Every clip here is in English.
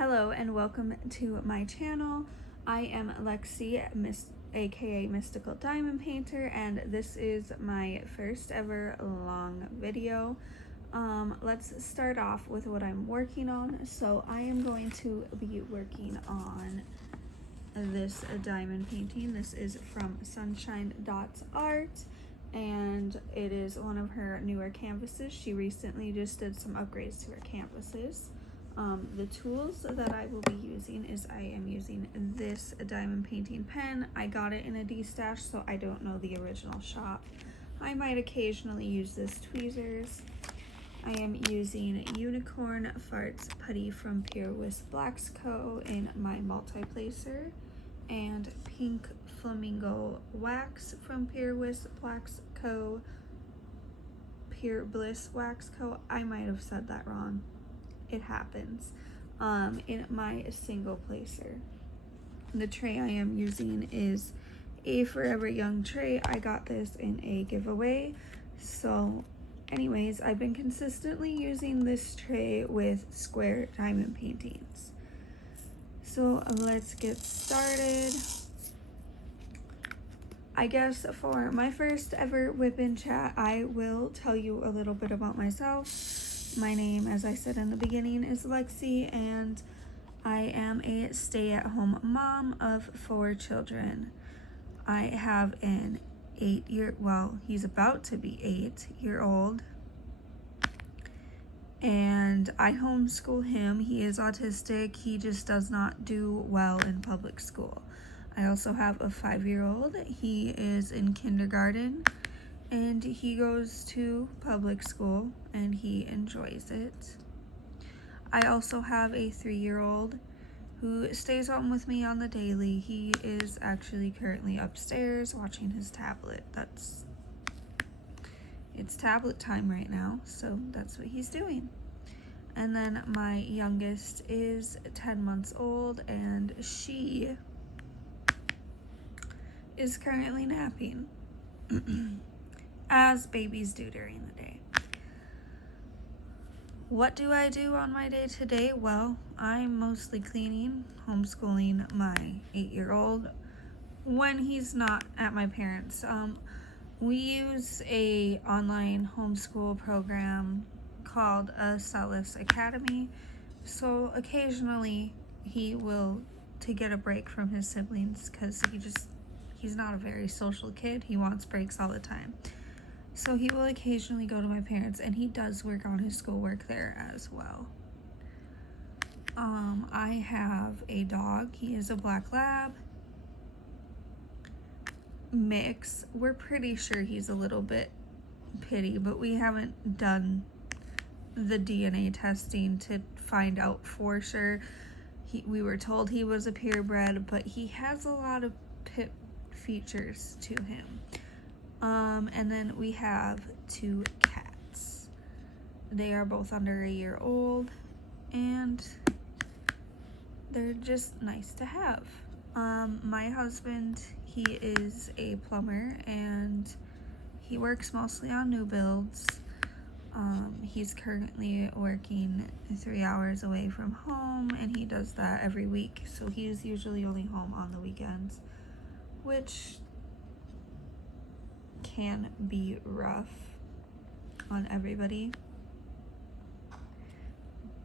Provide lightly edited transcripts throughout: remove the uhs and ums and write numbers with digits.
Hello and welcome to my channel. I am Lexi, aka Mystical Diamond Painter, and this is my first ever long video. Let's start off with what I'm working on. So I am going to be working on this diamond painting. This is from Sunshine Dots Art, and it is one of her newer canvases. She recently just did some upgrades to her canvases. The tools that I will be using is I am using this diamond painting pen. I got it in a D-stash, so I don't know the original shop. I might occasionally use this tweezers. I am using Unicorn Farts Putty from Pure Wisp Blacks Co. in my multi-placer, and Pink Flamingo Wax from Pure Wisp Blacks Co. Pure Bliss Wax Co. I might have said that wrong. It happens. In my single placer. The tray I am using is a Forever Young tray. I got this in a giveaway. So anyways, I've been consistently using this tray with square diamond paintings. So let's get started. I guess for my first ever WIP Chat, I will tell you a little bit about myself. My name, as I said in the beginning, is Lexi, and I am a stay-at-home mom of 4 children. I have an 8-year, well, he's about to be 8-year-old, and I homeschool him. He is autistic. He just does not do well in public school. I also have a 5-year-old. He is in kindergarten, and he goes to public school and he enjoys it. I also have a 3-year-old who stays home with me on the daily. He is actually currently upstairs watching his tablet. It's tablet time right now, so that's what he's doing. And then my youngest is 10 months old, and she is currently napping. As babies do during the day. What do I do on my day-to-day? Well, I'm mostly cleaning, homeschooling my 8-year-old when he's not at my parents'. We use a online homeschool program called Solace Academy. So occasionally he will, to get a break from his siblings, because he's not a very social kid. He wants breaks all the time. So he will occasionally go to my parents, and he does work on his schoolwork there as well. I have a dog. He is a black lab mix. We're pretty sure he's a little bit pitty, but we haven't done the DNA testing to find out for sure. We were told he was a purebred, but he has a lot of pit features to him. And then we have 2 cats. They are both under a year old, and they're just nice to have. My husband, he is a plumber, and he works mostly on new builds. He's currently working 3 hours away from home, and he does that every week. So he's usually only home on the weekends, which can be rough on everybody,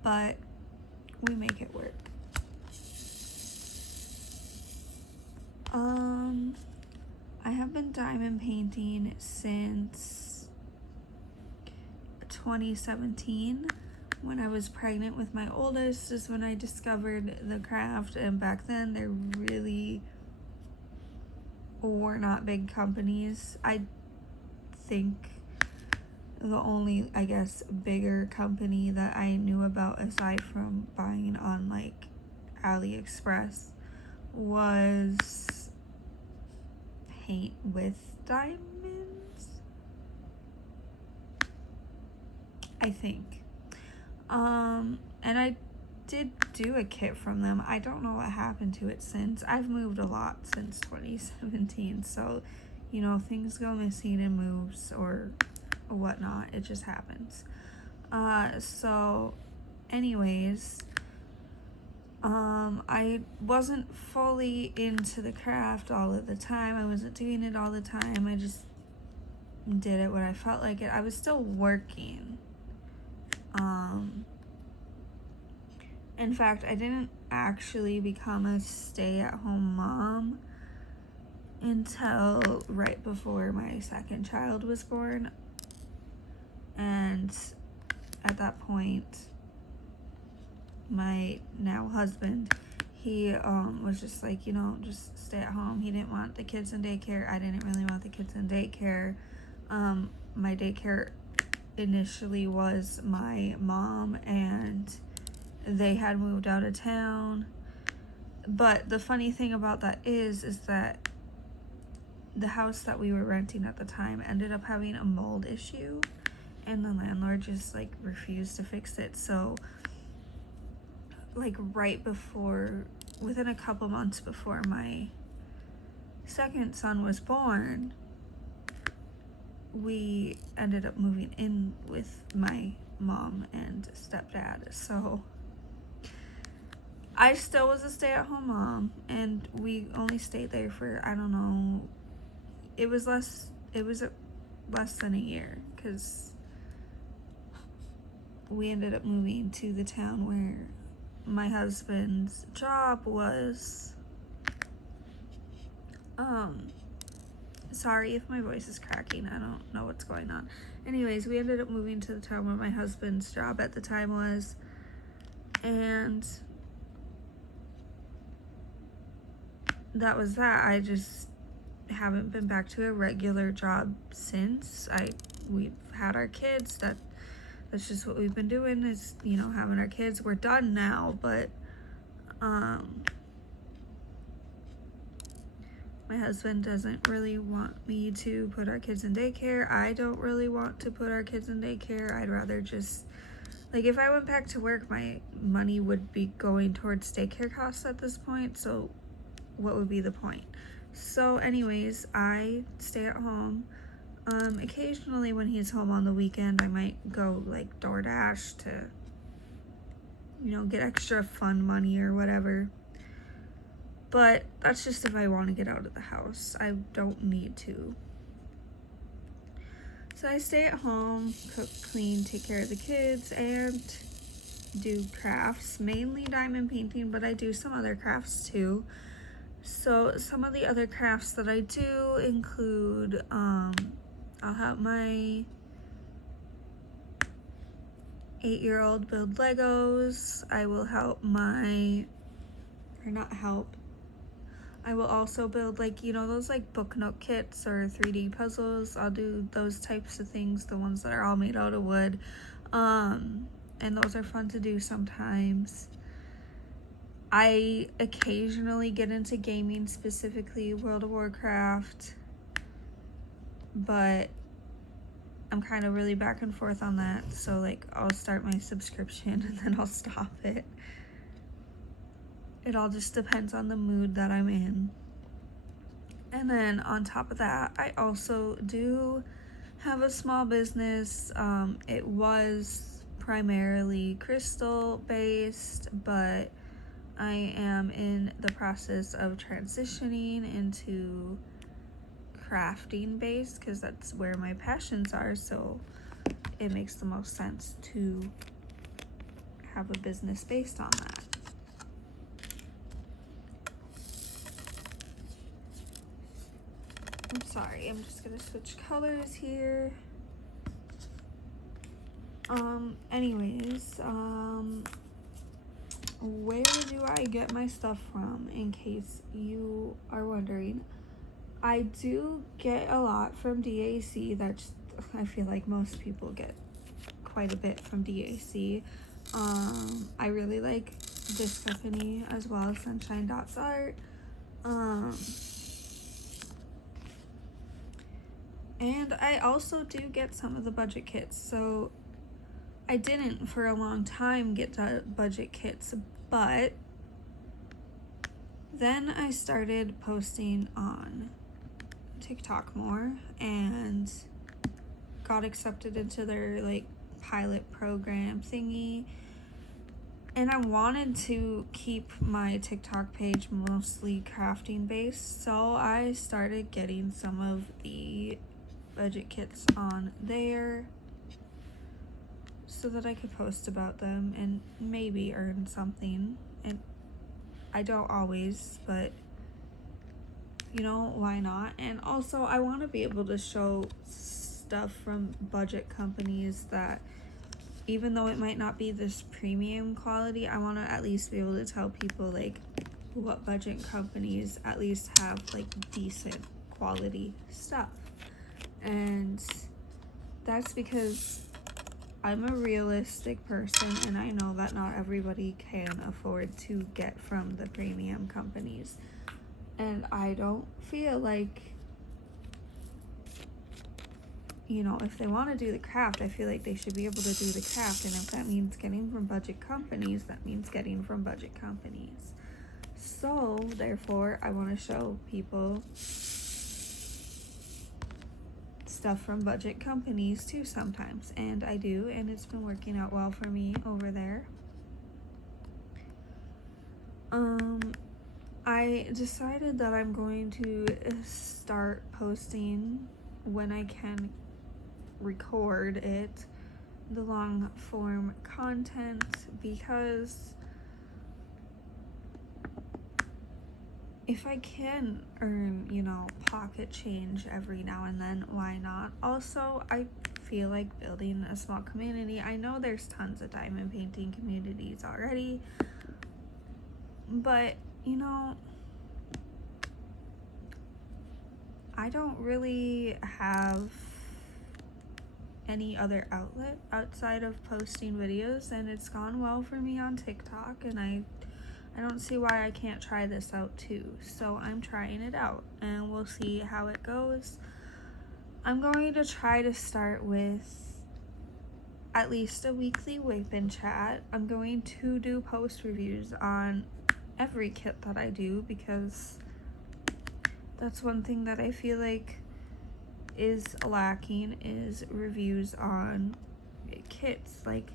but we make it work. I have been diamond painting since 2017. When I was pregnant with my oldest is when I discovered the craft, and back then there really were not big companies. I think the only, I guess, bigger company that I knew about, aside from buying on like AliExpress, was Paint with Diamonds, I think. And I did do a kit from them. I don't know what happened to it since. I've moved a lot since 2017, so you know, things go missing and moves or whatnot. It just happens. So anyways, I wasn't fully into the craft all of the time. I wasn't doing it all the time. I just did it when I felt like it. I was still working. In fact, I didn't actually become a stay-at-home mom until right before my second child was born. And at that point, my now husband, he was just like, you know, just stay at home. He didn't want the kids in daycare. I didn't really want the kids in daycare. My daycare initially was my mom, and they had moved out of town. But the funny thing about that is that the house that we were renting at the time ended up having a mold issue, and the landlord just like refused to fix it. So like right before, within a couple months before my second son was born, we ended up moving in with my mom and stepdad. So I still was a stay-at-home mom, and we only stayed there for, I don't know, it was less than a year, because we ended up moving to the town where my husband's job was. Sorry if my voice is cracking, I don't know what's going on. Anyways, we ended up moving to the town where my husband's job at the time was, and that was that. I just haven't been back to a regular job since. We've had our kids. That's just what we've been doing, is, you know, having our kids. We're done now, but my husband doesn't really want me to put our kids in daycare. I don't really want to put our kids in daycare. I'd rather just, like, if I went back to work, my money would be going towards daycare costs at this point, so what would be the point? So anyways, I stay at home. Occasionally when he's home on the weekend, I might go like DoorDash to, you know, get extra fun money or whatever. But that's just if I want to get out of the house. I don't need to. So I stay at home, cook, clean, take care of the kids, and do crafts, mainly diamond painting, but I do some other crafts too. So some of the other crafts that I do include, I'll help my 8-year-old build Legos. I will help I will also build, like, you know, those like book note kits or 3D puzzles. I'll do those types of things, the ones that are all made out of wood. And those are fun to do sometimes. I occasionally get into gaming, specifically World of Warcraft, but I'm kind of really back and forth on that. So like, I'll start my subscription and then I'll stop it. It all just depends on the mood that I'm in. And then on top of that, I also do have a small business. It was primarily crystal based, but I am in the process of transitioning into crafting based, because that's where my passions are. So it makes the most sense to have a business based on that. I'm sorry, I'm just gonna switch colors here. Anyways, where do I get my stuff from, in case you are wondering? I do get a lot from DAC. I feel like most people get quite a bit from DAC. I really like this company as well, Sunshine Dots Art. And I also do get some of the budget kits. So I didn't for a long time get the budget kits, but then I started posting on TikTok more and got accepted into their like pilot program thingy. And I wanted to keep my TikTok page mostly crafting based, so I started getting some of the budget kits on there so that I could post about them and maybe earn something. And I don't always, but you know, why not? And also I want to be able to show stuff from budget companies that, even though it might not be this premium quality, I want to at least be able to tell people like what budget companies at least have like decent quality stuff. And that's because I'm a realistic person and I know that not everybody can afford to get from the premium companies. And I don't feel like, you know, if they want to do the craft, I feel like they should be able to do the craft. And if that means getting from budget companies, that means getting from budget companies. So, therefore, I want to show people stuff from budget companies too sometimes. And I do, and it's been working out well for me over there. I decided that I'm going to start posting when I can record it, the long form content, because if I can earn, you know, pocket change every now and then, why not? Also, I feel like building a small community. I know there's tons of diamond painting communities already, but you know, I don't really have any other outlet outside of posting videos, and it's gone well for me on TikTok, and I don't see why I can't try this out too. So I'm trying it out and we'll see how it goes. I'm going to try to start with at least a weekly WIP Chat. I'm going to do post reviews on every kit that I do, because that's one thing that I feel like is lacking, is reviews on kits. Like,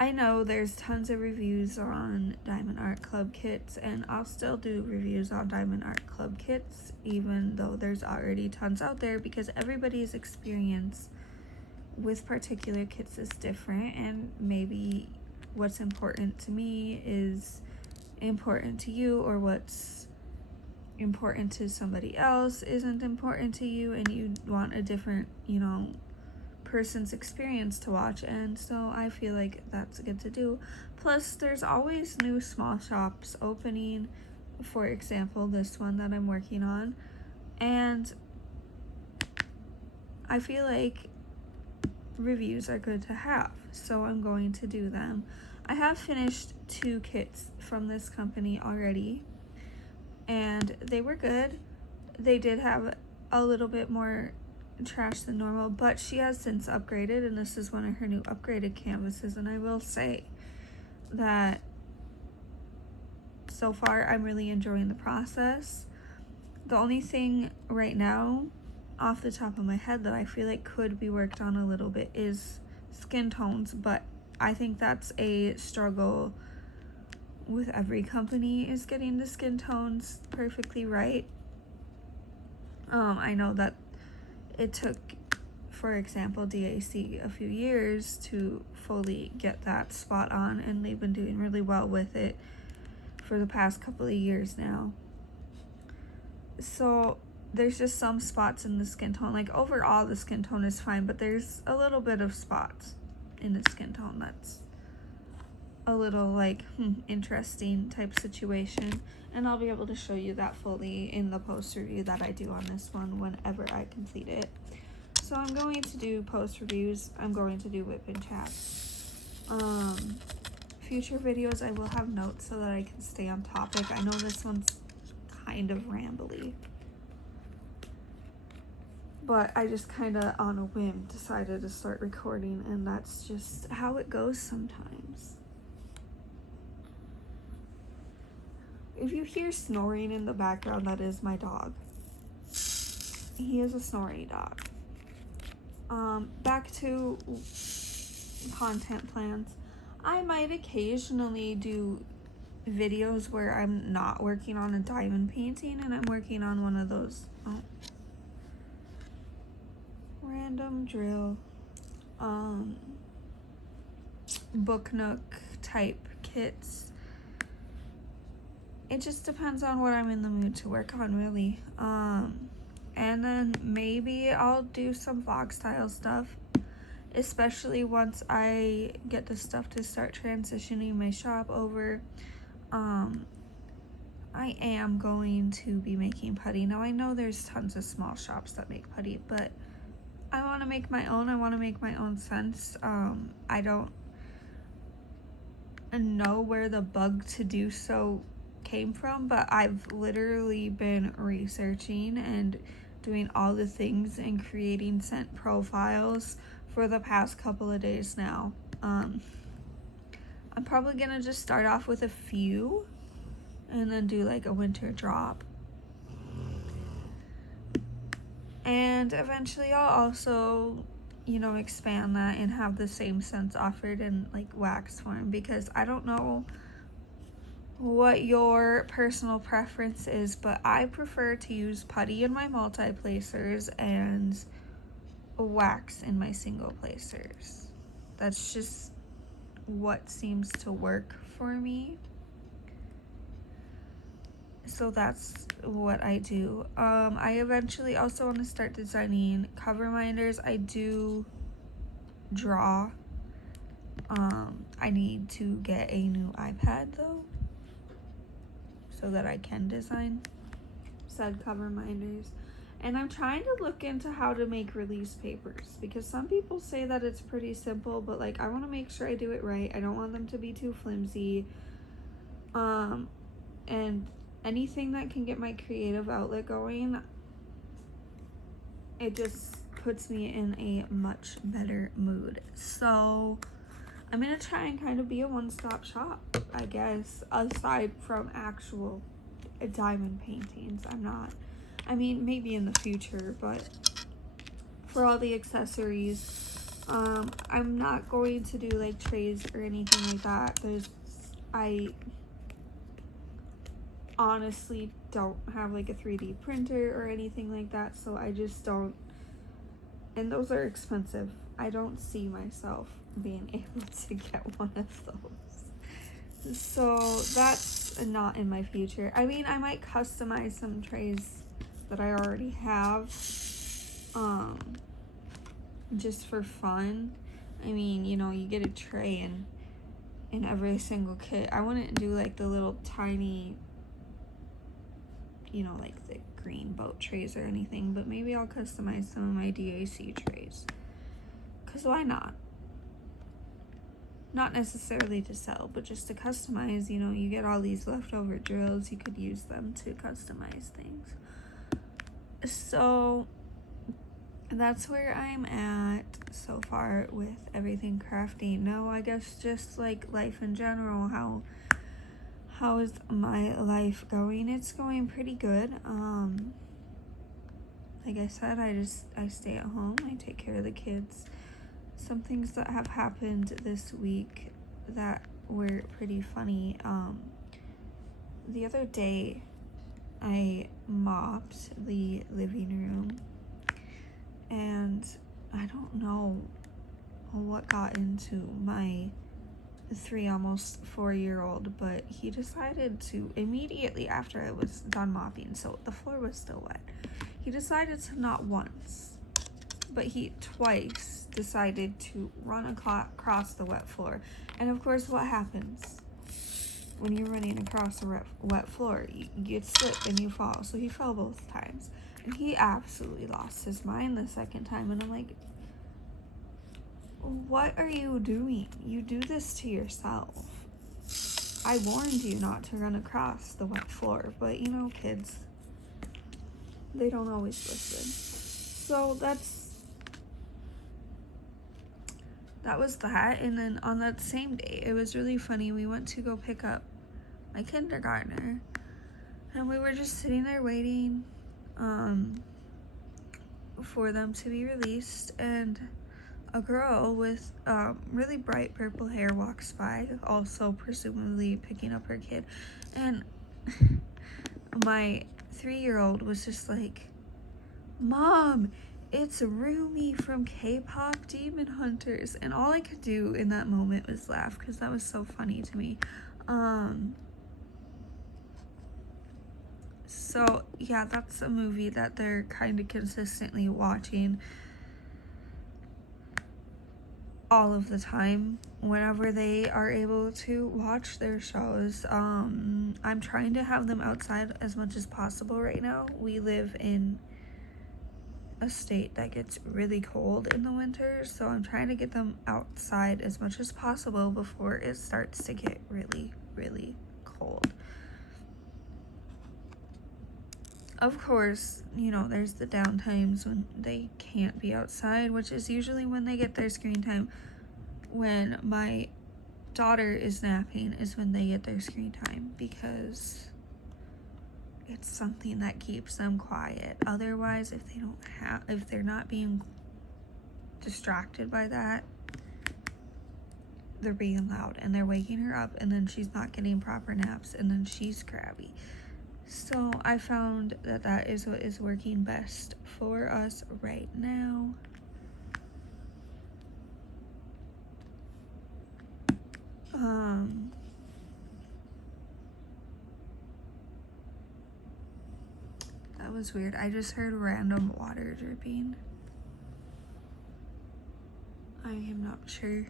I know there's tons of reviews on Diamond Art Club kits, and I'll still do reviews on Diamond Art Club kits even though there's already tons out there, because everybody's experience with particular kits is different, and maybe what's important to me is important to you, or what's important to somebody else isn't important to you, and you want a different, you know, person's experience to watch. And so I feel like that's good to do. Plus, there's always new small shops opening, for example this one that I'm working on, and I feel like reviews are good to have, so I'm going to do them. I have finished 2 kits from this company already, and they were good. They did have a little bit more trash than normal, but she has since upgraded, and this is one of her new upgraded canvases, and I will say that so far I'm really enjoying the process. The only thing right now off the top of my head that I feel like could be worked on a little bit is skin tones, but I think that's a struggle with every company, is getting the skin tones perfectly right. I know that it took, for example, DAC a few years to fully get that spot on, and they've been doing really well with it for the past couple of years now. So there's just some spots in the skin tone. Like, overall the skin tone is fine, but there's a little bit of spots in the skin tone that's a little like interesting type situation, and I'll be able to show you that fully in the post review that I do on this one whenever I complete it. So I'm going to do post reviews, I'm going to do WIP Chat. Future videos I will have notes so that I can stay on topic. I know this one's kind of rambly, but I just kind of on a whim decided to start recording, and that's just how it goes sometimes. If you hear snoring in the background, that is my dog. He is a snoring dog. Back to content plans. I might occasionally do videos where I'm not working on a diamond painting and I'm working on one of those random drill book nook type kits. It just depends on what I'm in the mood to work on, really. And then maybe I'll do some vlog style stuff, especially once I get the stuff to start transitioning my shop over. I am going to be making putty. Now I know there's tons of small shops that make putty, but I want to make my own. I want to make my own scents. I don't know where the bug to do so came from, but I've literally been researching and doing all the things and creating scent profiles for the past couple of days now. I'm probably gonna just start off with a few and then do like a winter drop, and eventually I'll also, you know, expand that and have the same scents offered in like wax form, because I don't know what your personal preference is, but I prefer to use putty in my multi-placers and wax in my single placers. That's just what seems to work for me. So that's what I do. I eventually also want to start designing cover minders. I do draw. I need to get a new iPad though, so that I can design said cover minders. And I'm trying to look into how to make release papers, because some people say that it's pretty simple, but like I want to make sure I do it right. I don't want them to be too flimsy. And anything that can get my creative outlet going, it just puts me in a much better mood. So I'm gonna try and kind of be a one-stop shop, I guess, aside from actual diamond paintings. I mean, maybe in the future, but for all the accessories, I'm not going to do like trays or anything like that. I honestly don't have like a 3D printer or anything like that, so I just don't, and those are expensive. I don't see myself being able to get one of those, so that's not in my future. I mean, I might customize some trays that I already have, just for fun. I mean, you know, you get a tray in every single kit. I wouldn't do like the little tiny, you know, like the green boat trays or anything, but maybe I'll customize some of my DAC trays, because why not? Not necessarily to sell, but just to customize. You know, you get all these leftover drills, you could use them to customize things. So that's where I'm at so far with everything crafting. Now I guess just like life in general, how is my life going? It's going pretty good. Like I said, I stay at home, I take care of the kids. Some things that have happened this week that were pretty funny. The other day I mopped the living room, and I don't know what got into my 3 almost 4-year-old, but he decided to, immediately after I was done mopping, so the floor was still wet, he decided to not once, but he twice decided to run across the wet floor. And of course, what happens when you're running across a wet floor? You get slipped and you fall. So he fell both times, and he absolutely lost his mind the second time. And I'm like, what are you doing? You do this to yourself. I warned you not to run across the wet floor, but you know, kids, they don't always listen. So that was that. And then on that same day, it was really funny. We went to go pick up my kindergartner, and we were just sitting there waiting for them to be released, and a girl with really bright purple hair walks by, also presumably picking up her kid, and my 3-year-old was just like, "Mom, it's Rumi from K-pop Demon Hunters," and all I could do in that moment was laugh because that was so funny to me. So yeah, that's a movie that they're kind of consistently watching all of the time whenever they are able to watch their shows. I'm trying to have them outside as much as possible right now. We live in a state that gets really cold in the winter, so I'm trying to get them outside as much as possible before it starts to get really, really cold. Of course, you know, there's the downtimes when they can't be outside, which is usually when they get their screen time. When my daughter is napping is when they get their screen time, because it's something that keeps them quiet. Otherwise, if they're not being distracted by that, they're being loud and they're waking her up, and then she's not getting proper naps, and then she's crabby. So I found that that is what is working best for us right now. That was weird. I just heard random water dripping. I am not sure.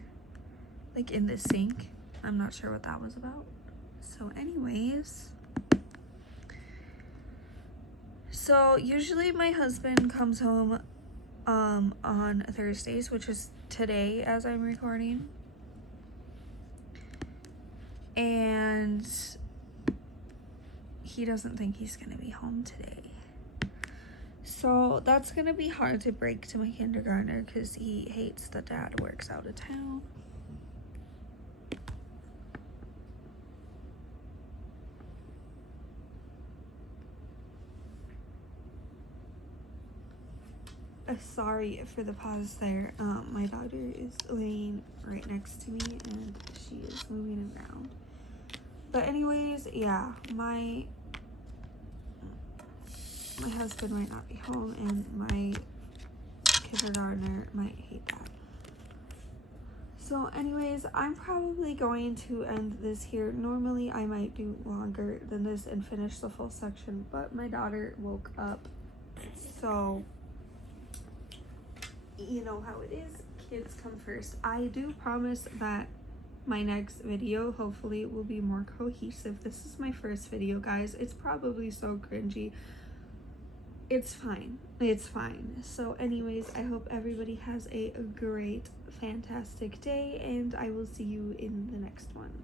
Like in the sink. I'm not sure what that was about. So anyways. So usually my husband comes home on Thursdays, which is today as I'm recording. And he doesn't think he's gonna be home today. So that's gonna be hard to break to my kindergartner because he hates that dad works out of town. Sorry for the pause there. My daughter is laying right next to me and she is moving around. But anyways, yeah, my husband might not be home and my kindergartner might hate that. So anyways, I'm probably going to end this here. Normally I might do longer than this and finish the full section, but my daughter woke up, so you know how it is, kids come first. I do promise that my next video hopefully will be more cohesive. This is my first video, guys. It's probably so cringy. It's fine. It's fine. So anyways, I hope everybody has a great, fantastic day, and I will see you in the next one.